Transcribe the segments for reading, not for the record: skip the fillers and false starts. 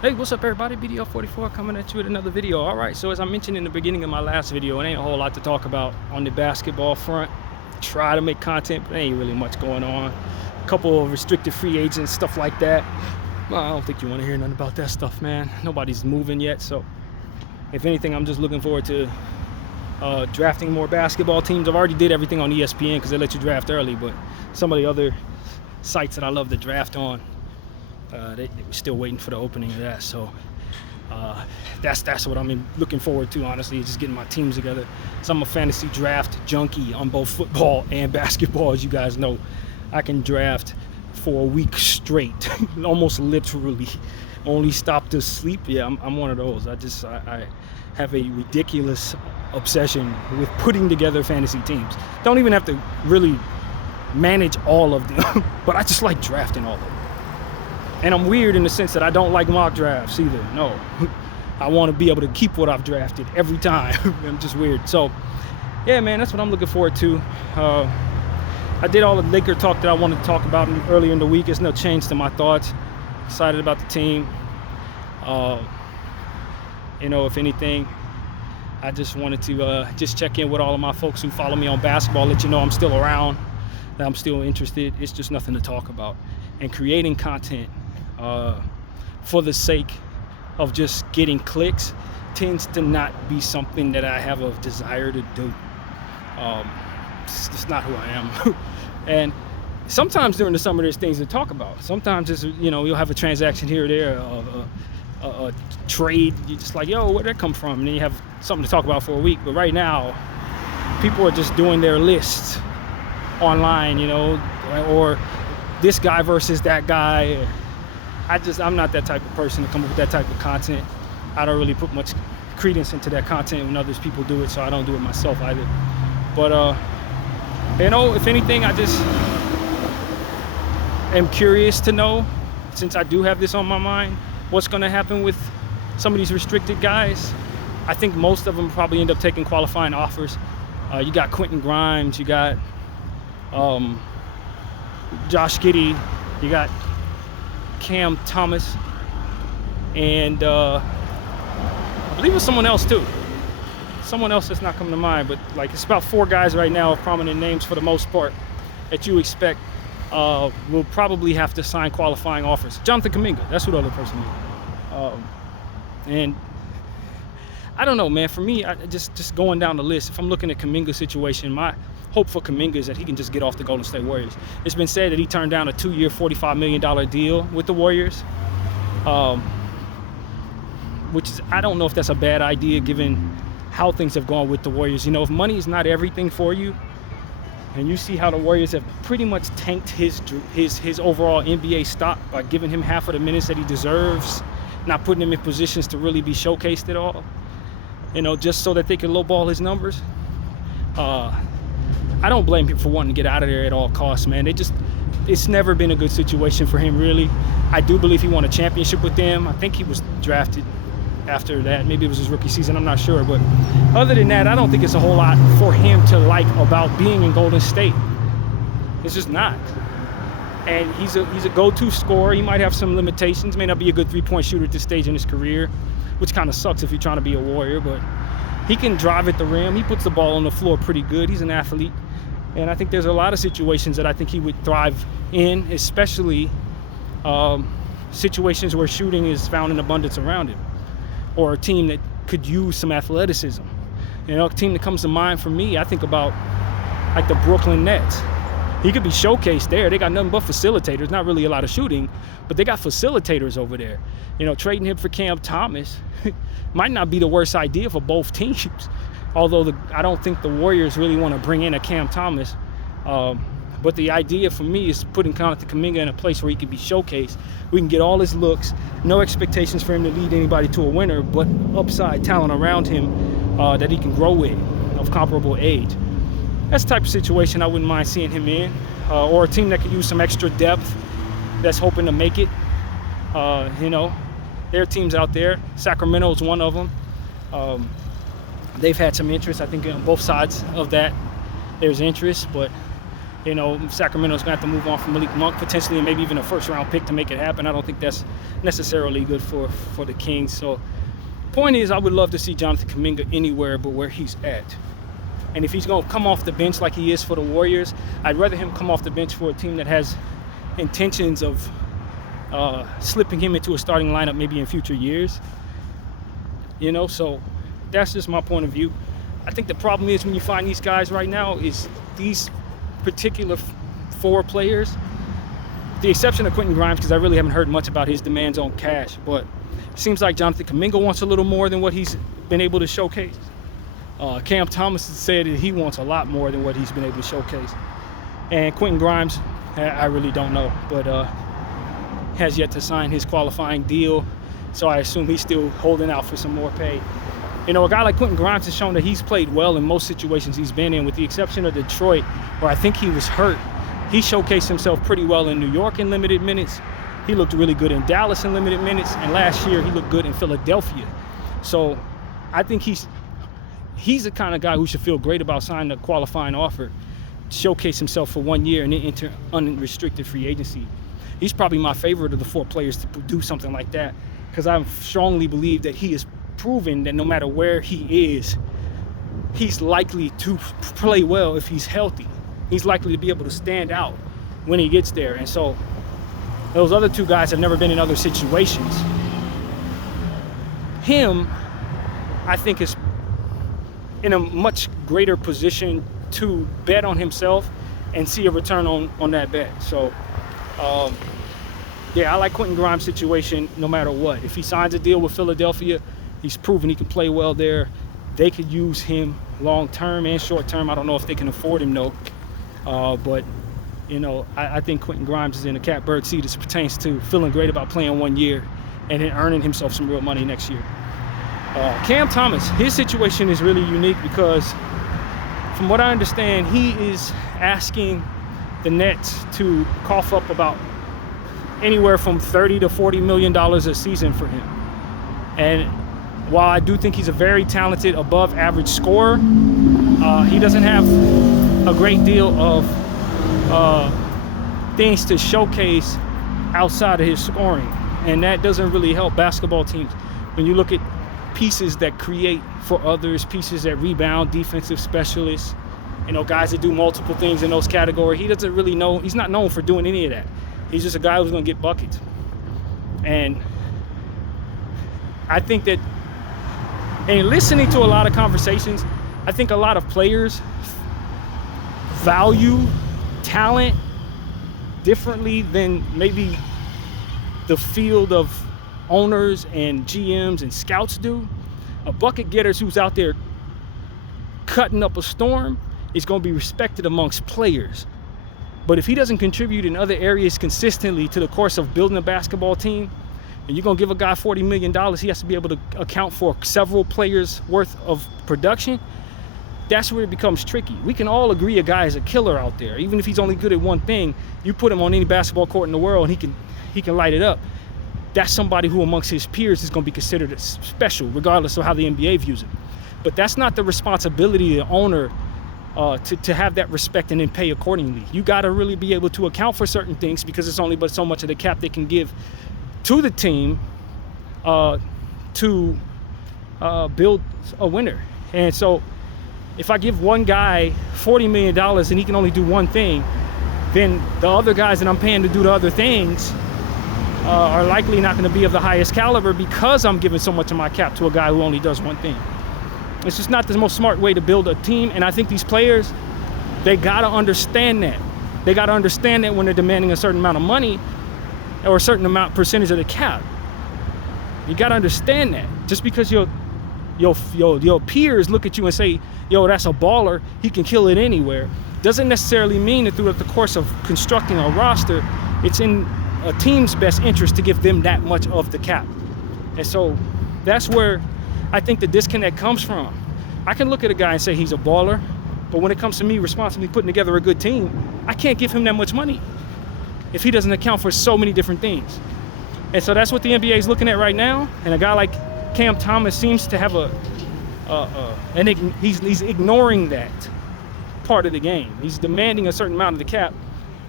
Hey, what's up everybody? BDL44 coming at you with another video. Alright, so as I mentioned in the beginning of my last video, it ain't a whole lot to talk about on the basketball front. Try to make content, but there ain't really much going on. A couple of restricted free agents, stuff like that. Well, I don't think you want to hear nothing about that stuff, man. Nobody's moving yet, so if anything, I'm just looking forward to drafting more basketball teams. I've already did everything on ESPN because they let you draft early, but some of the other sites that I love to draft on, they were still waiting for the opening of that. So that's what I'm looking forward to, honestly, just getting my teams together. So I'm a fantasy draft junkie on both football and basketball. As you guys know, I can draft for a week straight, almost literally. Only stop to sleep. Yeah, I'm one of those. I have a ridiculous obsession with putting together fantasy teams. Don't even have to really manage all of them, but I just like drafting all of them. And I'm weird in the sense that I don't like mock drafts either. No, I want to be able to keep what I've drafted every time. I'm just weird. So, yeah, man, that's what I'm looking forward to. I did all the Laker talk that I wanted to talk about earlier in the week. There's no change to my thoughts. Excited about the team. If anything, I just wanted to just check in with all of my folks who follow me on basketball, let you know I'm still around, that I'm still interested. It's just nothing to talk about. And creating content for the sake of just getting clicks tends to not be something that I have a desire to do. It's just not who I am. And sometimes during the summer there's things to talk about. Sometimes it's, you'll have a transaction here or there, a trade. You're just like, yo, where'd that come from? And then you have something to talk about for a week. But right now, people are just doing their lists online, or this guy versus that guy. I'm not that type of person to come up with that type of content. I don't really put much credence into that content when others people do it, so I don't do it myself either. But if anything, I just am curious to know, since I do have this on my mind, what's going to happen with some of these restricted guys. I think most of them probably end up taking qualifying offers. You got Quentin Grimes, you got Josh Giddey, you got Cam Thomas, and I believe it's someone else too. Someone else that's not coming to mind, but it's about 4 guys right now of prominent names for the most part that you expect will probably have to sign qualifying offers. Jonathan Kuminga, that's who the other person is. And I don't know, man. For me, just going down the list, if I'm looking at Kuminga's situation, my hope for Kuminga is that he can just get off the Golden State Warriors. It's been said that he turned down a 2-year, $45 million deal with the Warriors, which is, I don't know if that's a bad idea given how things have gone with the Warriors. If money is not everything for you, and you see how the Warriors have pretty much tanked his overall NBA stock by giving him half of the minutes that he deserves, not putting him in positions to really be showcased at all, just so that they can lowball his numbers. I don't blame him for wanting to get out of there at all costs, man. It's never been a good situation for him, really. I do believe he won a championship with them. I think he was drafted after that. Maybe it was his rookie season, I'm not sure. But other than that, I don't think it's a whole lot for him to like about being in Golden State. It's just not. And he's a go-to scorer. He might have some limitations, may not be a good three-point shooter at this stage in his career, which kind of sucks if you're trying to be a Warrior, but he can drive at the rim. He puts the ball on the floor pretty good. He's an athlete. And I think there's a lot of situations that I think he would thrive in, especially situations where shooting is found in abundance around him, or a team that could use some athleticism. A team that comes to mind for me, I think about the Brooklyn Nets. He could be showcased there. They got nothing but facilitators, not really a lot of shooting, but they got facilitators over there. Trading him for Cam Thomas might not be the worst idea for both teams. Although I don't think the Warriors really want to bring in a Cam Thomas. But the idea for me is putting Jonathan Kuminga in a place where he can be showcased. We can get all his looks, no expectations for him to lead anybody to a winner, but upside talent around him that he can grow with of comparable age. That's the type of situation I wouldn't mind seeing him in. Or a team that could use some extra depth that's hoping to make it. There are teams out there. Sacramento's one of them. They've had some interest, I think, on both sides of that. There's interest, but You know, Sacramento's going to have to move on from Malik Monk potentially, and maybe even a first-round pick to make it happen. I don't think that's necessarily good for the Kings. So, point is, I would love to see Jonathan Kuminga anywhere but where he's at. And if he's going to come off the bench like he is for the Warriors, I'd rather him come off the bench for a team that has intentions of slipping him into a starting lineup maybe in future years. You know, so that's just my point of view. I think the problem is when you find these guys right now is these particular 4 players, with the exception of Quentin Grimes, because I really haven't heard much about his demands on cash, but it seems like Jonathan Kuminga wants a little more than what he's been able to showcase. Cam Thomas has said that he wants a lot more than what he's been able to showcase. And Quentin Grimes, I really don't know, but has yet to sign his qualifying deal, so I assume he's still holding out for some more pay. You know, a guy like Quentin Grimes has shown that he's played well in most situations he's been in, with the exception of Detroit, where I think he was hurt. He showcased himself pretty well in New York in limited minutes. He looked really good in Dallas in limited minutes, and last year he looked good in Philadelphia. So I think he's the kind of guy who should feel great about signing a qualifying offer, showcase himself for 1 year, and then enter unrestricted free agency. He's probably my favorite of the 4 players to do something like that, because I strongly believe that he is proven that no matter where he is, he's likely to play well if he's healthy. He's likely to be able to stand out when he gets there. And so those other 2 guys have never been in other situations. Him, I think, is in a much greater position to bet on himself and see a return on that bet. So, yeah, I like Quentin Grimes' situation no matter what. If he signs a deal with Philadelphia, he's proven he can play well there. They could use him long-term and short-term. I don't know if they can afford him, though. But, you know, I think Quentin Grimes is in a catbird seat as it pertains to feeling great about playing 1 year and then earning himself some real money next year. Cam Thomas, his situation is really unique because, from what I understand, he is asking the Nets to cough up about anywhere from $30 to $40 million a season for him. And while I do think he's a very talented, above-average scorer, he doesn't have a great deal of things to showcase outside of his scoring. And that doesn't really help basketball teams. When you look at pieces that create for others, pieces that rebound, defensive specialists, you know, guys that do multiple things in those categories, he doesn't really know. He's not known for doing any of that. He's just a guy who's going to get buckets. And I think that, and listening to a lot of conversations, I think a lot of players value talent differently than maybe the field of owners and GMs and scouts do. A bucket getter who's out there cutting up a storm is going to be respected amongst players. But if he doesn't contribute in other areas consistently to the course of building a basketball team, and you're going to give a guy $40 million, he has to be able to account for several players worth of production, that's where it becomes tricky. We can all agree a guy is a killer out there. Even if he's only good at one thing, you put him on any basketball court in the world and he can light it up. That's somebody who amongst his peers is going to be considered special, regardless of how the NBA views him. But that's not the responsibility of the owner to have that respect and then pay accordingly. You got to really be able to account for certain things, because it's only but so much of the cap they can give to the team to build a winner. And so if I give one guy $40 million and he can only do one thing, then the other guys that I'm paying to do the other things are likely not going to be of the highest caliber, because I'm giving so much of my cap to a guy who only does one thing. It's just not the most smart way to build a team. And I think these players, they got to understand that. They got to understand that when they're demanding a certain amount of money or a certain percentage of the cap. You got to understand that. Just because your peers look at you and say, yo, that's a baller, he can kill it anywhere, doesn't necessarily mean that throughout the course of constructing a roster, it's in a team's best interest to give them that much of the cap. And so that's where I think the disconnect comes from. I can look at a guy and say he's a baller, but when it comes to me responsibly putting together a good team, I can't give him that much money if he doesn't account for so many different things. And so that's what the NBA is looking at right now. And a guy like Cam Thomas seems to have he's ignoring that part of the game. He's demanding a certain amount of the cap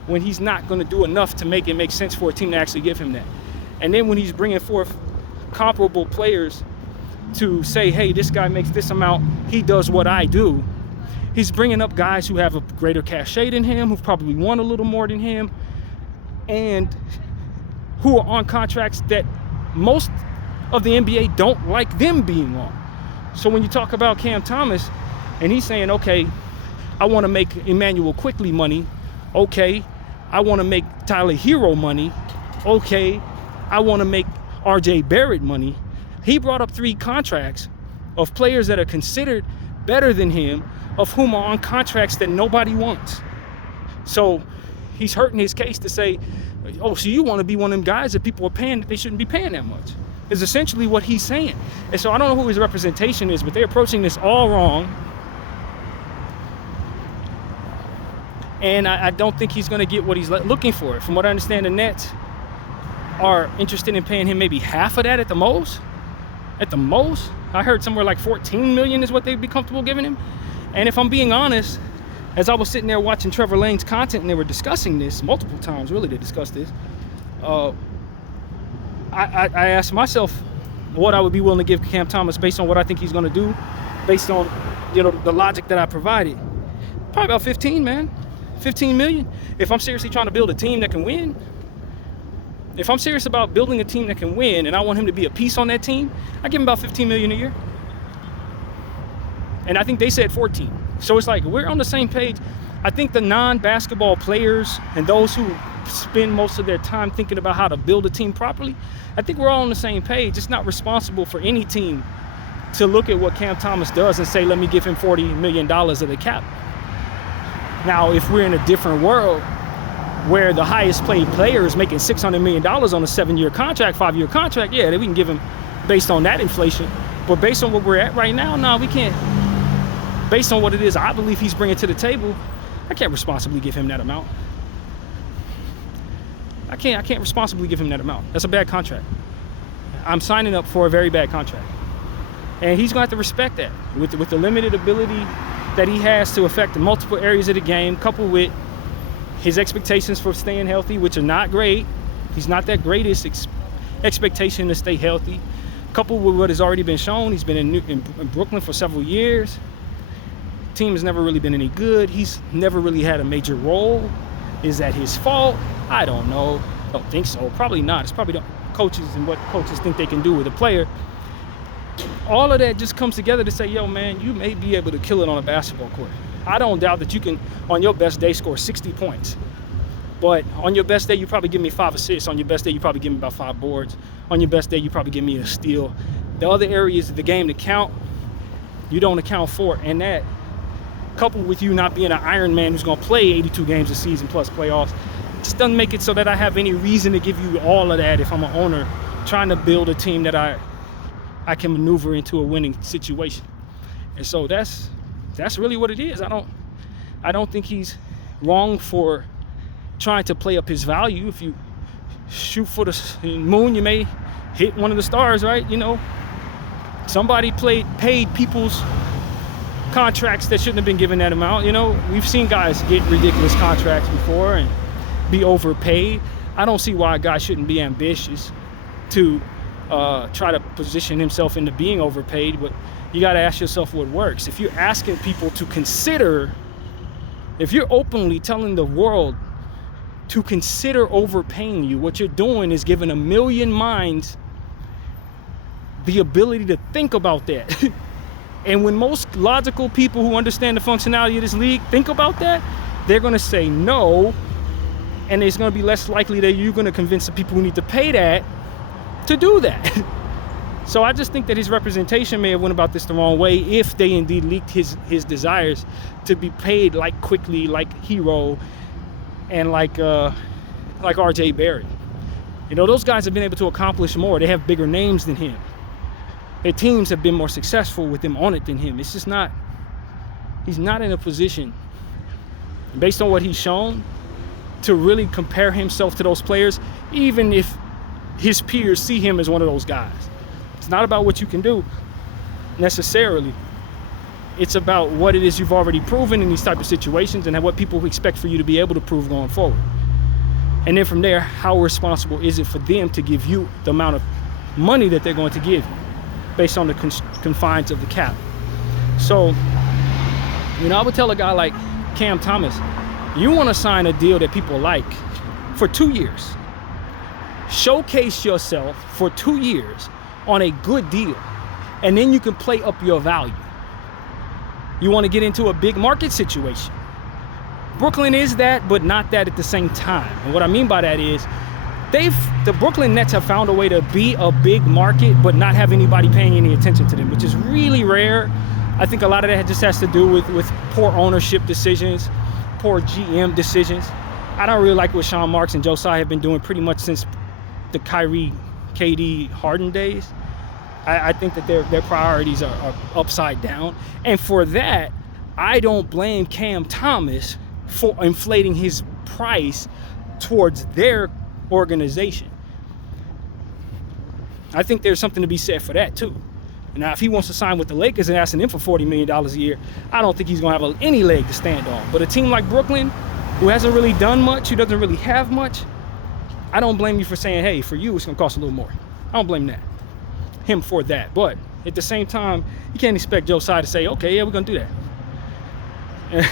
when he's not going to do enough to make it make sense for a team to actually give him that. And then when he's bringing forth comparable players to say, hey, this guy makes this amount, he does what I do, he's bringing up guys who have a greater cachet than him, who've probably won a little more than him, and who are on contracts that most of the NBA don't like them being on. So when you talk about Cam Thomas, and he's saying, okay, I want to make Emmanuel Quickley money. Okay, I want to make Tyler Hero money. Okay, I want to make RJ Barrett money. He brought up 3 contracts of players that are considered better than him, of whom are on contracts that nobody wants. So he's hurting his case to say, oh, so you want to be one of them guys that people are paying that they shouldn't be paying that much, is essentially what he's saying. And so I don't know who his representation is, but they're approaching this all wrong. And I don't think he's going to get what he's looking for. From what I understand, the Nets are interested in paying him maybe half of that at the most. At the most. I heard somewhere like 14 million is what they'd be comfortable giving him. And if I'm being honest, as I was sitting there watching Trevor Lane's content and they were discussing this multiple times, really, they discussed this, I asked myself what I would be willing to give Cam Thomas based on what I think he's going to do, based on, you know, the logic that I provided. Probably about 15, man. 15 million. If I'm seriously trying to build a team that can win, if I'm serious about building a team that can win and I want him to be a piece on that team, I give him about 15 million a year. And I think they said 14. So it's like we're on the same page. I think the non-basketball players and those who spend most of their time thinking about how to build a team properly, I think we're all on the same page. It's not responsible for any team to look at what Cam Thomas does and say, let me give him $40 million of the cap. Now, if we're in a different world where the highest paid player is making $600 million on a 7-year contract, 5-year contract, yeah, then we can give him based on that inflation. But based on what we're at right now, no, we can't. Based on what it is I believe he's bringing to the table, I can't responsibly give him that amount. I can't responsibly give him that amount. That's a bad contract. I'm signing up for a very bad contract. And he's going to have to respect that with the limited ability that he has to affect multiple areas of the game, coupled with his expectations for staying healthy, which are not great. He's not that greatest expectation to stay healthy. Coupled with what has already been shown, he's been in Brooklyn for several years. Team has never really been any good. He's never really had a major role. Is that his fault? I don't know. I don't think so. Probably not. It's probably the coaches and what coaches think they can do with a player. All of that just comes together to say, yo, man, you may be able to kill it on a basketball court. I don't doubt that you can, on your best day, score 60 points. But on your best day, you probably give me 5 assists. On your best day, you probably give me about 5 boards. On your best day, you probably give me a steal. The other areas of the game that count, you don't account for. And that, coupled with you not being an Iron Man who's going to play 82 games a season plus playoffs, just doesn't make it so that I have any reason to give you all of that if I'm an owner trying to build a team that I can maneuver into a winning situation. And so that's really what it is. I don't think he's wrong for trying to play up his value. If you shoot for the moon, you may hit one of the stars, right? You know, somebody paid people's contracts that shouldn't have been given that amount. You know, we've seen guys get ridiculous contracts before and be overpaid. I don't see why a guy shouldn't be ambitious to try to position himself into being overpaid, but you got to ask yourself what works. If you're asking people to consider, if you're openly telling the world to consider overpaying you, what you're doing is giving a million minds the ability to think about that. And when most logical people who understand the functionality of this league think about that, they're going to say no, and it's going to be less likely that you're going to convince the people who need to pay that to do that. So I just think that his representation may have went about this the wrong way if they indeed leaked his desires to be paid like Quickley, like Hero, and like RJ Barrett. You know, those guys have been able to accomplish more. They have bigger names than him. Their teams have been more successful with them on it than him. It's just not, he's not in a position, based on what he's shown, to really compare himself to those players, even if his peers see him as one of those guys. It's not about what you can do necessarily. It's about what it is you've already proven in these type of situations and what people expect for you to be able to prove going forward. And then from there, how responsible is it for them to give you the amount of money that they're going to give you based on the confines of the cap? So, I would tell a guy like Cam Thomas, you want to sign a deal that people like for 2 years. Showcase yourself for 2 years on a good deal, and then you can play up your value. You want to get into a big market situation. Brooklyn is that, but not that at the same time. And what I mean by that is the Brooklyn Nets have found a way to be a big market but not have anybody paying any attention to them, which is really rare. I think a lot of that just has to do with poor ownership decisions, poor GM decisions. I don't really like what Sean Marks and Joe Tsai have been doing pretty much since the Kyrie, KD, Harden days. I think that their priorities are upside down. And for that, I don't blame Cam Thomas for inflating his price towards their organization. I think there's something to be said for that too. Now, if he wants to sign with the Lakers and asking them for $40 million a year, I don't think he's going to have any leg to stand on. But a team like Brooklyn, who hasn't really done much, who doesn't really have much, I don't blame you for saying, hey, for you, it's going to cost a little more. I don't blame him for that. But at the same time, you can't expect Joe Tsai to say, okay, yeah, we're going to do that.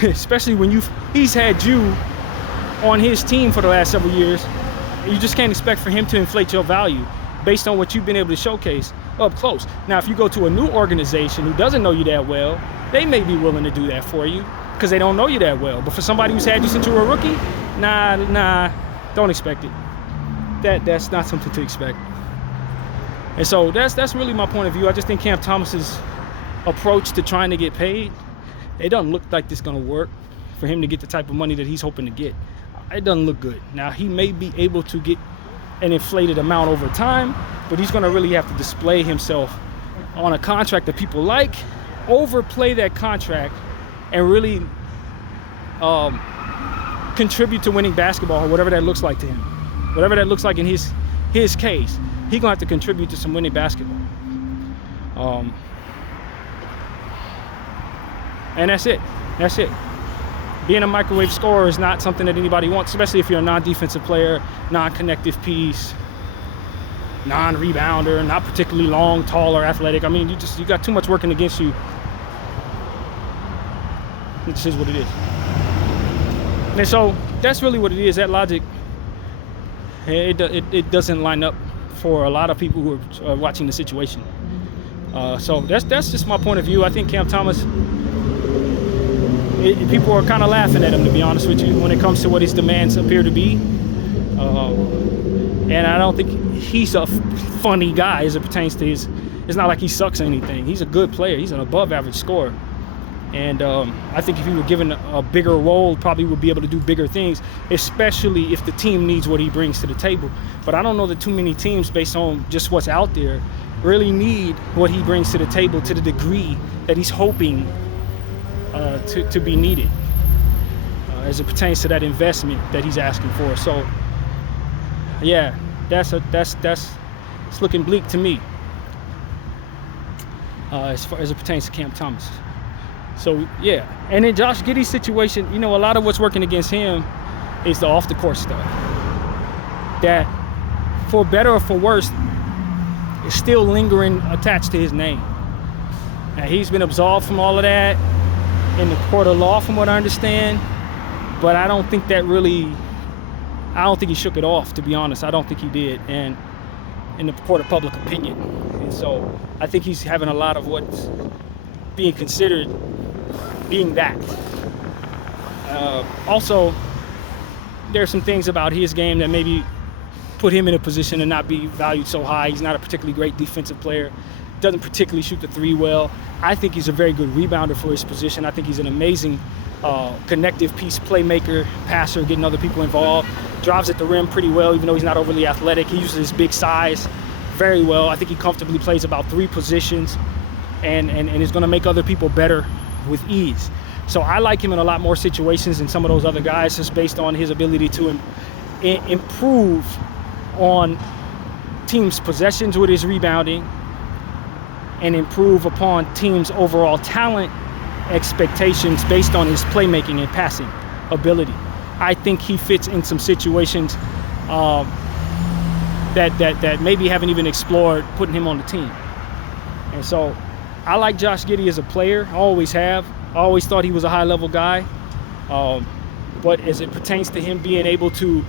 Especially when he's had you on his team for the last several years. You just can't expect for him to inflate your value based on what you've been able to showcase up close. Now, if you go to a new organization who doesn't know you that well, they may be willing to do that for you because they don't know you that well. But for somebody who's had you since you were a rookie, nah, don't expect it. That's not something to expect. And so that's really my point of view. I just think Cam Thomas's approach to trying to get paid, it doesn't look like it's going to work for him to get the type of money that he's hoping to get. It doesn't look good. Now, he may be able to get an inflated amount over time, but he's going to really have to display himself on a contract that people like, overplay that contract, and really contribute to winning basketball, or whatever that looks like to him. Whatever that looks like in his case, he's going to have to contribute to some winning basketball. And that's it. Being a microwave scorer is not something that anybody wants, especially if you're a non-defensive player, non-connective piece, non-rebounder, not particularly long, tall, or athletic. I mean, you got too much working against you. It just is what it is. And so that's really what it is. That logic, it doesn't line up for a lot of people who are watching the situation. So that's just my point of view. I think Cam Thomas, people are kind of laughing at him, to be honest with you, when it comes to what his demands appear to be. And I don't think he's a funny guy as it pertains to his. It's not like he sucks or anything. He's a good player. He's an above-average scorer. And I think if he were given a bigger role, probably would be able to do bigger things, especially if the team needs what he brings to the table. But I don't know that too many teams, based on just what's out there, really need what he brings to the table to the degree that he's hoping to be needed as it pertains to that investment that he's asking for. So, yeah, it's looking bleak to me as far as it pertains to Cam Thomas. So, yeah. And in Josh Giddey's situation, a lot of what's working against him is the off-the-court stuff. That, for better or for worse, is still lingering attached to his name. Now, he's been absolved from all of that in the court of law, from what I understand. But I don't think he shook it off, to be honest. I don't think he did. And in the court of public opinion. And so I think he's having a lot of what's being considered being that. Also, there's some things about his game that maybe put him in a position to not be valued so high. He's not a particularly great defensive player. Doesn't particularly shoot the three well. I think he's a very good rebounder for his position. I think he's an amazing connective piece, playmaker, passer, getting other people involved. Drives at the rim pretty well, even though he's not overly athletic. He uses his big size very well. I think he comfortably plays about 3 positions and is going to make other people better with ease. So I like him in a lot more situations than some of those other guys, just based on his ability to improve on teams' possessions with his rebounding and improve upon teams' overall talent expectations based on his playmaking and passing ability. I think he fits in some situations that maybe haven't even explored putting him on the team. And so I like Josh Giddey as a player. I always have. I always thought he was a high-level guy. But as it pertains to him being able to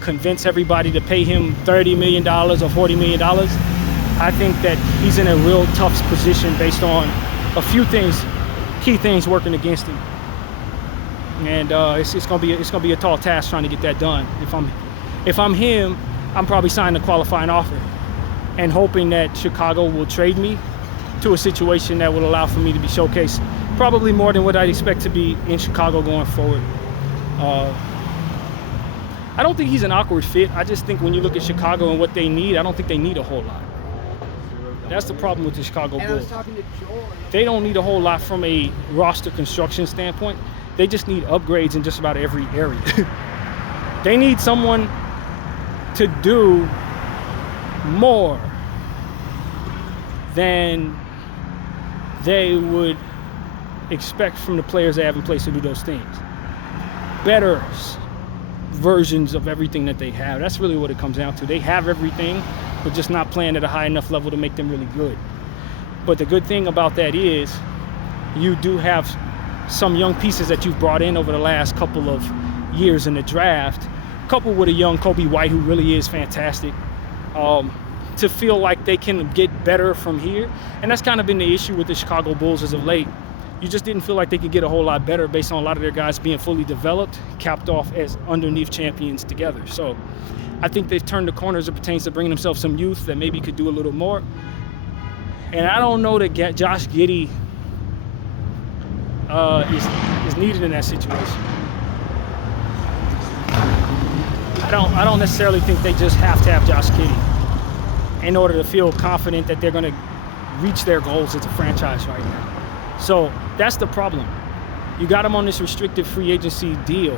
convince everybody to pay him $30 million or $40 million, I think that he's in a real tough position based on a few things, key things working against him. And it's gonna be a tall task trying to get that done. If I'm him, I'm probably signing a qualifying offer and hoping that Chicago will trade me to a situation that will allow for me to be showcased probably more than what I'd expect to be in Chicago going forward. I don't think he's an awkward fit. I just think when you look at Chicago and what they need, I don't think they need a whole lot. That's the problem with the Chicago Bulls. They don't need a whole lot from a roster construction standpoint. They just need upgrades in just about every area. They need someone to do more than they would expect from the players they have in place to do those things. Better versions of everything that they have. That's really what it comes down to. They have everything, but just not playing at a high enough level to make them really good. But the good thing about that is you do have some young pieces that you've brought in over the last couple of years in the draft, coupled with a young Kobe White who really is fantastic, to feel like they can get better from here. And that's kind of been the issue with the Chicago Bulls as of late. You just didn't feel like they could get a whole lot better based on a lot of their guys being fully developed, capped off as underneath champions together. So I think they've turned the corner as it pertains to bringing themselves some youth that maybe could do a little more. And I don't know that Josh Giddey is needed in that situation. I don't necessarily think they just have to have Josh Giddey in order to feel confident that they're going to reach their goals as a franchise right now. So that's the problem. You got him on this restricted free agency deal,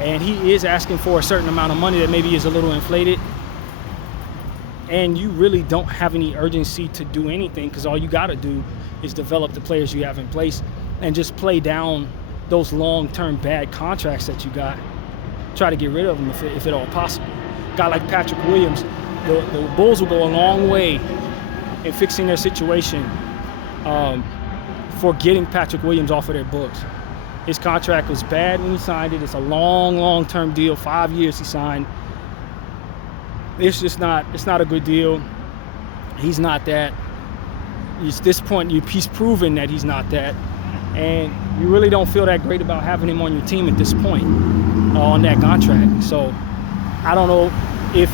and he is asking for a certain amount of money that maybe is a little inflated, and you really don't have any urgency to do anything because all you got to do is develop the players you have in place and just play down those long-term bad contracts that you got. Try to get rid of them if at all possible. A guy like Patrick Williams, the Bulls will go a long way in fixing their situation for getting Patrick Williams off of their books. His contract was bad when he signed it. It's a long-term deal, 5 years he signed. It's just not a good deal. He's not that. At this point, he's proven that he's not that. And you really don't feel that great about having him on your team at this point on that contract. So I don't know if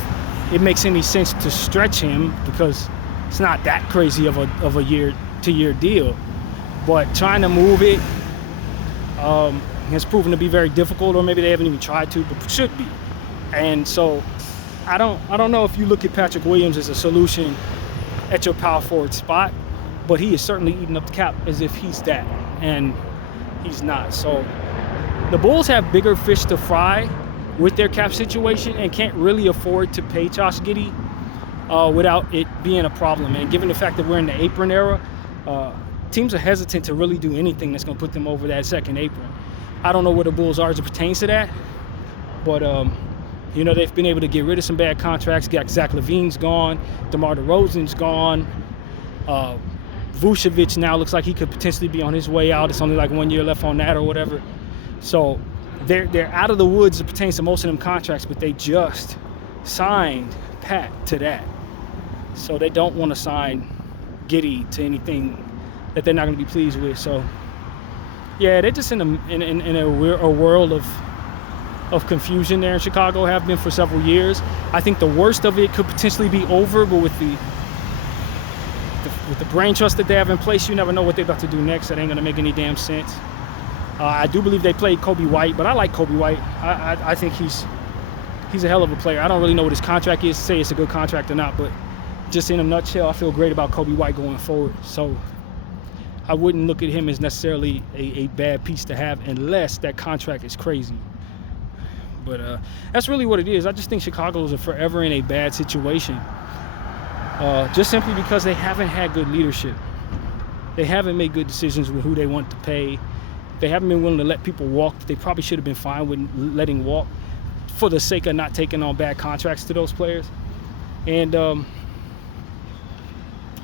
it makes any sense to stretch him because it's not that crazy of a year-to-year deal. But trying to move it has proven to be very difficult, or maybe they haven't even tried to, but should be. And so I don't know if you look at Patrick Williams as a solution at your power forward spot, but he is certainly eating up the cap as if he's that, and he's not. So the Bulls have bigger fish to fry with their cap situation and can't really afford to pay Josh Giddey without it being a problem. And given the fact that we're in the apron era, teams are hesitant to really do anything that's going to put them over that second apron. I don't know where the Bulls are as it pertains to that, but you know, they've been able to get rid of some bad contracts. Zach LaVine's gone, DeMar DeRozan's gone. Vucevic now looks like he could potentially be on his way out. It's only like 1 year left on that or whatever. So they're out of the woods as it pertains to most of them contracts, but they just signed Pat to that. So they don't want to sign Giddey to anything that they're not going to be pleased with. So yeah, they're just in a world of confusion there in Chicago, have been for several years. I think the worst of it could potentially be over, but with the brain trust that they have in place, you never know what they're about to do next. That ain't going to make any damn sense. I do believe they played Kobe White, but I like Kobe White. I think he's a hell of a player. I don't really know what his contract is to say it's a good contract or not, but just in a nutshell, I feel great about Kobe White going forward. So I wouldn't look at him as necessarily a bad piece to have unless that contract is crazy. But that's really what it is. I just think Chicago is forever in a bad situation, just simply because they haven't had good leadership. They haven't made good decisions with who they want to pay. They haven't been willing to let people walk that they probably should have been fine with letting walk for the sake of not taking on bad contracts to those players. And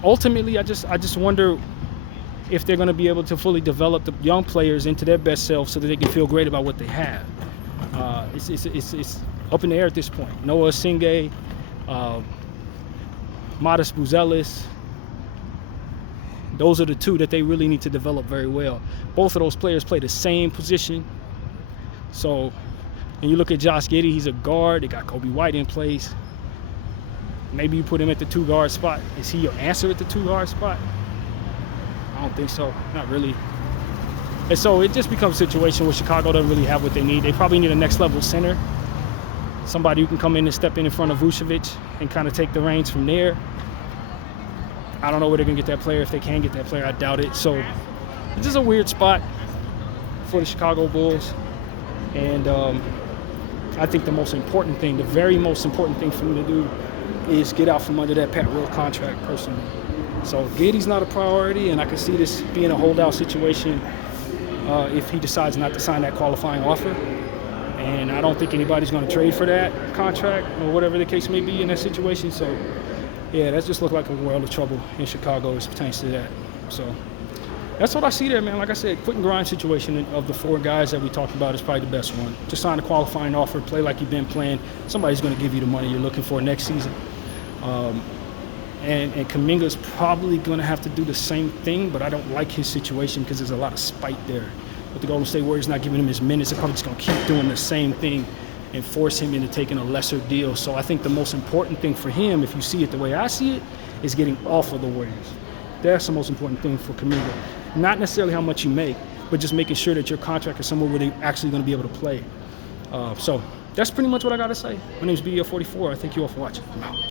ultimately, I just wonder if they're going to be able to fully develop the young players into their best self so that they can feel great about what they have. It's up in the air at this point. Noah Singh, Modest Buzelis, those are the two that they really need to develop very well. Both of those players play the same position. So, and you look at Josh Giddey, he's a guard. They got Kobe White in place. Maybe you put him at the 2-guard spot. Is he your answer at the 2-guard spot? I don't think so, not really. And so it just becomes a situation where Chicago doesn't really have what they need. They probably need a next level center. Somebody who can come in and step in front of Vucevic and kind of take the reins from there. I don't know where they're gonna get that player. If they can get that player, I doubt it. So it's just a weird spot for the Chicago Bulls. And I think the most important thing, the very most important thing for them to do is get out from under that Pat Will contract personally. So Giddey's not a priority, and I can see this being a holdout situation if he decides not to sign that qualifying offer. And I don't think anybody's going to trade for that contract or whatever the case may be in that situation. So, yeah, that just looked like a world of trouble in Chicago as pertains to that. So that's what I see there, man. Like I said, Quentin Grimes' situation of the 4 guys that we talked about is probably the best one. Just sign a qualifying offer, play like you've been playing. Somebody's going to give you the money you're looking for next season. And Kuminga's probably going to have to do the same thing, but I don't like his situation because there's a lot of spite there. With the Golden State Warriors not giving him his minutes, they're probably just going to keep doing the same thing and force him into taking a lesser deal. So I think the most important thing for him, if you see it the way I see it, is getting off of the Warriors. That's the most important thing for Kuminga. Not necessarily how much you make, but just making sure that your contract is somewhere where they're actually going to be able to play. So that's pretty much what I got to say. My name is BDO44. I thank you all for watching.